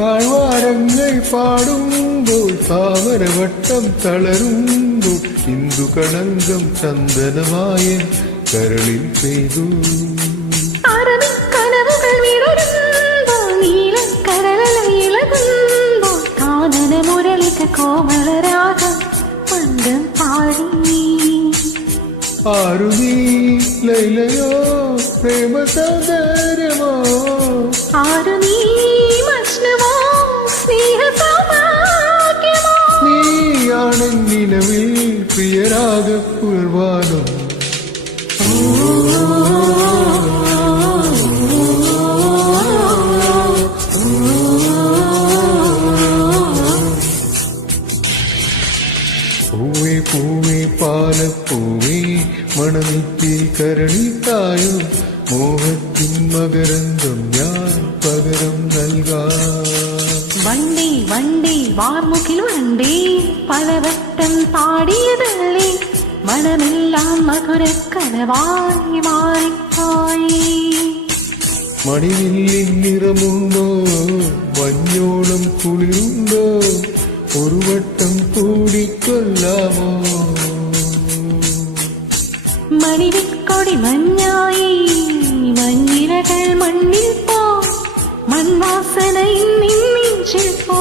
താഴ്വാരങ്ങൾ പാടുമ്പോൾ താമരവട്ടം തളരുമ്പോൾ ഇന്ദു കളങ്കം ചന്ദനമായ കരളിൽ പെയ്തു. കോമളരാഗം പണ്ടും പാടി. ആരു നീ ലൈലയോ പ്രേമ സൗന്ദര്യമോ? ആരു നീ മജ്നുവോ സ്നേഹ സൗഭാഗ്യമോ? നീയാണെന്നിനവിൽ പ്രിയരാഗ പുൽവാനം. പൂവേ പൂവേ പാലപ്പൂവേ മണമിത്തിൽ കരളിത്തായോ മോഹത്തിൻ മകരന്തം ഞാൻ പകരം നൽകാം. വണ്ടേ വണ്ടേ വാർമുകിൽ വണ്ടേ പലവട്ടം പാടിയതല്ലേ മണമെല്ലാം മധുരക്കനവായി മാറിപ്പോയി. മണിവില്ലിൻ നിറമുണ്ടോ മഞ്ഞോളം കുളിരുണ്ടോ ഒരു വട്ടം കൂടിക്കൊല്ലാമോ? മണിവിക്കൊടി മഞ്ഞായി മഞ്ഞിരകൾ മണ്ണിൽ പോ മൺവാസനയിൽ നിന്നിൽ പോ.